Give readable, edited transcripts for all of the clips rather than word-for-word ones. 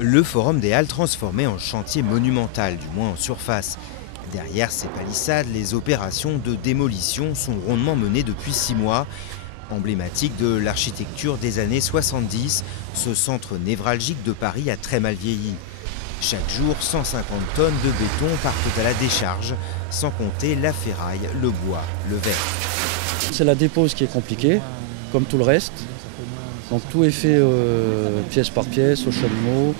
Le Forum des Halles transformé en chantier monumental, du moins en surface. Derrière ces palissades, les opérations de démolition sont rondement menées depuis 6 mois. Emblématique de l'architecture des années 70, ce centre névralgique de Paris a très mal vieilli. Chaque jour, 150 tonnes de béton partent à la décharge, sans compter la ferraille, le bois, le verre. C'est la dépose qui est compliquée, comme tout le reste. Donc tout est fait pièce par pièce, au chalumeau.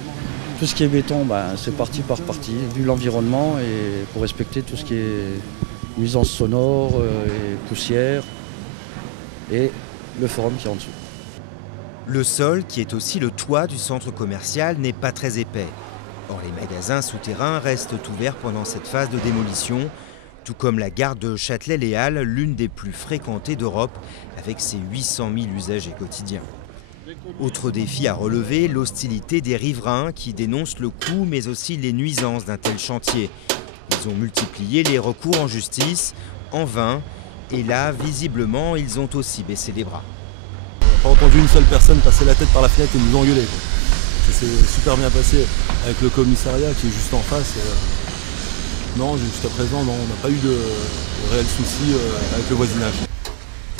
Tout ce qui est béton, c'est partie par partie, vu l'environnement et pour respecter tout ce qui est nuisance sonore, et poussière et le forum qui est en dessous. Le sol, qui est aussi le toit du centre commercial, n'est pas très épais. Or, les magasins souterrains restent ouverts pendant cette phase de démolition, tout comme la gare de Châtelet-Les Halles, l'une des plus fréquentées d'Europe, avec ses 800 000 usagers quotidiens. Autre défi à relever, l'hostilité des riverains qui dénoncent le coût mais aussi les nuisances d'un tel chantier. Ils ont multiplié les recours en justice, en vain, et là, visiblement, ils ont aussi baissé les bras. On n'a pas entendu une seule personne passer la tête par la fenêtre et nous engueuler, quoi. Ça s'est super bien passé avec le commissariat qui est juste en face. Non, jusqu'à présent, non, on n'a pas eu de réels soucis avec le voisinage.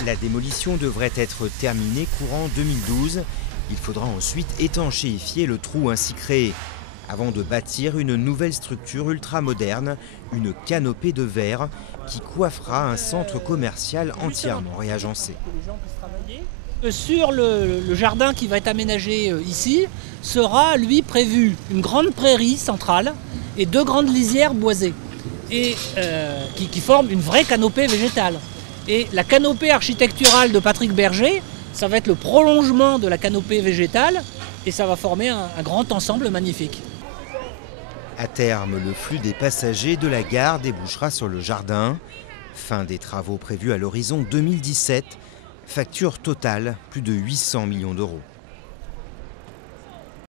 La démolition devrait être terminée courant 2012. Il faudra ensuite étanchéifier le trou ainsi créé, avant de bâtir une nouvelle structure ultra-moderne, une canopée de verre qui coiffera un centre commercial entièrement réagencé. Sur le jardin qui va être aménagé ici, sera lui prévu une grande prairie centrale et 2 grandes lisières boisées, et qui forment une vraie canopée végétale. Et la canopée architecturale de Patrick Berger, ça va être le prolongement de la canopée végétale et ça va former un grand ensemble magnifique. À terme, le flux des passagers de la gare débouchera sur le jardin. Fin des travaux prévus à l'horizon 2017. Facture totale, plus de 800 millions d'euros.